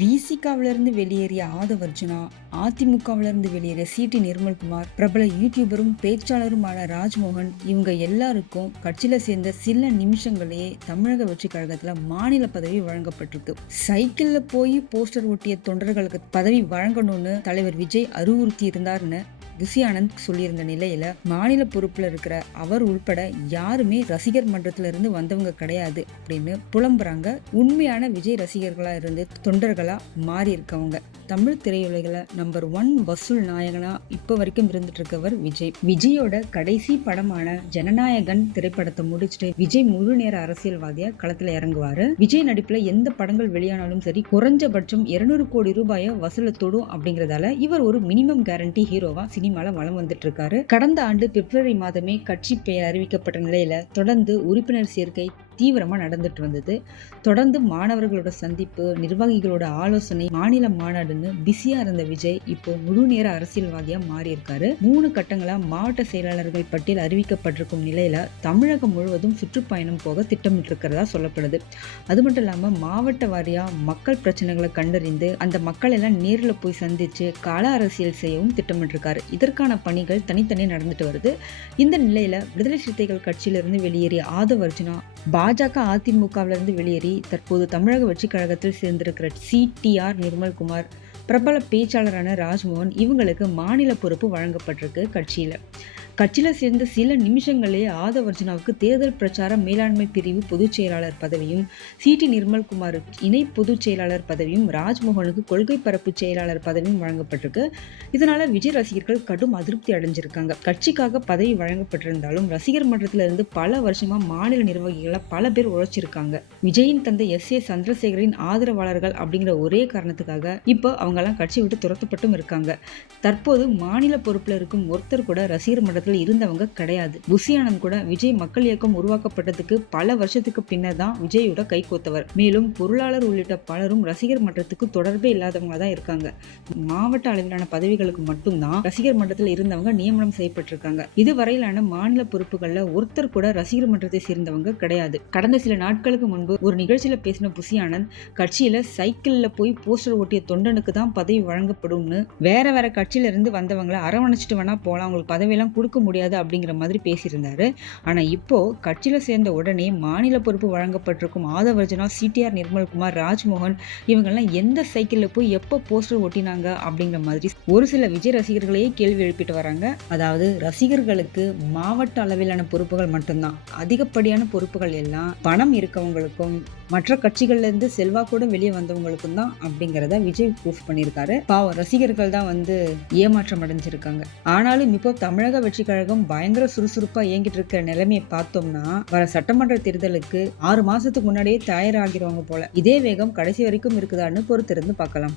விசிகாவிலிருந்து வெளியேறிய ஆதவர்ஜுனா அதிமுகவிலிருந்து வெளியேறிய சிடி நிர்மல்குமார் பிரபல யூடியூபரும் பேச்சாளருமான ராஜ்மோகன் இவங்க எல்லாருக்கும் கட்சியில சேர்ந்த சில நிமிஷங்களே தமிழக வெற்றி கழகத்துல மாநில பதவி வழங்கப்பட்டிருக்கு. சைக்கிள்ல போய் போஸ்டர் ஒட்டிய தொண்டர்களுக்கு பதவி வழங்கணும்னு தலைவர் விஜய் அறிவுறுத்தி இருந்தார்னு புசி ஆனந்த் சொல்லியிருந்த நிலையில மாநில பொறுப்புல இருக்கிற அவர் உள்பட யாருமே ரசிகர் மன்றத்துல இருந்து வந்தவங்க கிடையாது அப்படின்னு புலம்புறாங்க. உண்மையான விஜய் ரசிகர்களா இருந்து தொண்டர்களா மாறி இருக்கவங்க. தமிழ் திரையுலகில நம்பர் ஒன் வசூல் நாயகனா இப்ப வரைக்கும் இருந்துட்டு இருக்கவர் விஜய். விஜயோட கடைசி படமான ஜனநாயகன் திரைப்படத்தை முடிச்சுட்டு விஜய் முழு நேர அரசியல்வாதியா களத்துல இறங்குவாரு. விஜய் நடிப்புல எந்த படங்கள் வெளியானாலும் சரி குறைஞ்சபட்சம் இருநூறு கோடி ரூபாயை வசூல தொடும் அப்படிங்கறதால இவர் ஒரு மினிமம் கேரண்டி ஹீரோவா சினிமால வளம் வந்துட்டு இருக்காரு கடந்த ஆண்டு பிப்ரவரி மாதமே கட்சி பெயர் அறிவிக்கப்பட்ட நிலையில தொடர்ந்து உறுப்பினர் சேர்க்கை தீவிரமா நடந்துட்டு வந்தது. தொடர்ந்து மாணவர்களோட சந்திப்பு நிர்வாகிகளோட ஆலோசனை மாநில மாநாடுன்னு பிஸியா இருந்த விஜய் இப்போ முழு நேர அரசியல்வாதியா மாறி இருக்காரு மூணு கட்டங்களா மாவட்ட செயலாளர்கள் பட்டியல் அறிவிக்கப்பட்டிருக்கும் நிலையில தமிழகம் முழுவதும் சுற்றுப்பயணம் போக திட்டமிட்டு இருக்கிறதா சொல்லப்படுது. அது மட்டும் இல்லாம மாவட்ட வாரியா மக்கள் பிரச்சனைகளை கண்டறிந்து அந்த மக்கள் எல்லாம் நேரில் போய் சந்திச்சு கள அரசியல் செய்யவும் திட்டமிட்டிருக்காரு. இதற்கான பணிகள் தனித்தனியாக நடந்துட்டு வருது. இந்த நிலையில விடுதலை சிறுத்தைகள் கட்சியிலிருந்து வெளியேறிய ஆதவர்ஜுனா பாஜக அதிமுகவிலிருந்து வெளியேறி தற்போது தமிழக வெற்றிக் கழகத்தில் சேர்ந்திருக்கிற சிடிஆர் நிர்மல்குமார் பிரபல பேச்சாளரான ராஜ்மோகன் இவங்களுக்கு மாநில பொறுப்பு வழங்கப்பட்டிருக்கு கட்சியில். கட்சியில் சேர்ந்த சில நிமிஷங்களே ஆதவர்ஜுனாவுக்கு தேர்தல் பிரச்சார மேலாண்மை பிரிவு பொதுச் செயலாளர் பதவியும் சிடி நிர்மல்குமாருக்கு இணை பொதுச் செயலாளர் பதவியும் ராஜ்மோகனுக்கு கொள்கை பரப்பு செயலாளர் பதவியும் வழங்கப்பட்டிருக்கு. இதனால விஜய் ரசிகர்கள் கடும் அதிருப்தி அடைஞ்சிருக்காங்க. கட்சிக்காக பதவி வழங்கப்பட்டிருந்தாலும் ரசிகர் மன்றத்திலிருந்து பல வருஷமா மாநில நிர்வாகிகளை பல பேர் உழைச்சிருக்காங்க. விஜயின் தந்தை எஸ். ஏ. சந்திரசேகரின் ஆதரவாளர்கள் அப்படிங்கிற ஒரே காரணத்துக்காக இப்போ அவங்கெல்லாம் கட்சி விட்டு துரத்தப்பட்டும் இருக்காங்க. தற்போது மாநில பொறுப்பில் இருக்கும் ஒருத்தர் கூட ரசிகர் மன்றத்தில் இருந்தவங்க கிடையாது. புசி ஆனந்த் கூட விஜய் மக்கள் இயக்கம் உருவாக்கப்பட்டதுக்கு பல வருஷத்துக்கு பின்னர் தான் விஜயோட கைகோத்தவர் மேலும் பொருளாளர் உள்ளிட்ட பலரும் ரசிகர் மன்றத்துக்கு தொடர்பே இல்லாதவங்க தான் இருக்காங்க. மாவட்ட அளவிலான பதவிகளுக்கு மட்டும்தான் ரசிகர் மன்றத்தில் இருந்தவங்க நியமனம் செய்யப்பட்டிருக்காங்க. இதுவரையிலான மாநில பொறுப்புகளில் ஒருத்தர் கூட ரசிகர் மன்றத்தை சேர்ந்தவங்க கிடையாது. கடந்த சில நாட்களுக்கு முன்பு ஒரு நிகழ்ச்சியில் பேசின புசி ஆனந்த் சைக்கிளில் போய் போஸ்டர் ஓட்டிய தொண்டனுக்கு தான் பதவி வழங்கப்படும்னு வேற வேற கட்சியில இருந்து வந்தவங்களை அரவணைச்சிட்டு வேணா போலாம் அவங்களுக்கு பதவியெல்லாம் கொடுக்க முடியாது அப்படிங்கிற மாதிரி பேசியிருந்தாரு. ஆனா இப்போ கட்சியில சேர்ந்த உடனே மாநில பொறுப்பு வழங்கப்பட்டிருக்கும் ஆதவர்ஜனா சிடிஆர் நிர்மல்குமார் ராஜ்மோகன் இவங்கெல்லாம் எந்த சைக்கிளில் போய் எப்போ போஸ்டர் ஒட்டினாங்க அப்படிங்கிற மாதிரி ஒரு சில விஜய் ரசிகர்களையே கேள்வி எழுப்பிட்டு வராங்க. அதாவது ரசிகர்களுக்கு மாவட்ட அளவிலான பொறுப்புகள் மட்டும்தான். அதிகப்படியான பொறுப்புகள் எல்லாம் பணம் இருக்கவங்களுக்கும் மற்ற கட்சிகள்லேருந்து செல்வாக்கூட வெளியே வந்தவங்களுக்கும் தான் அப்படிங்கிறத விஜய் ப்ரூஃப் பண்ணியிருக்காரு. பாவம் ரசிகர்கள் தான் வந்து ஏமாற்றம் அடைஞ்சிருக்காங்க. ஆனாலும் இப்போ தமிழக வெற்றி கழகம் பயங்கர சுறுசுறுப்பாக இயங்கிட்டு இருக்கிற நிலைமையை பார்த்தோம்னா வர சட்டமன்ற தேர்தலுக்கு ஆறு மாசத்துக்கு முன்னாடியே தயாராகிறவங்க போல. இதே வேகம் கடைசி வரைக்கும் இருக்குதான்னு பொறுத்திருந்து பார்க்கலாம்.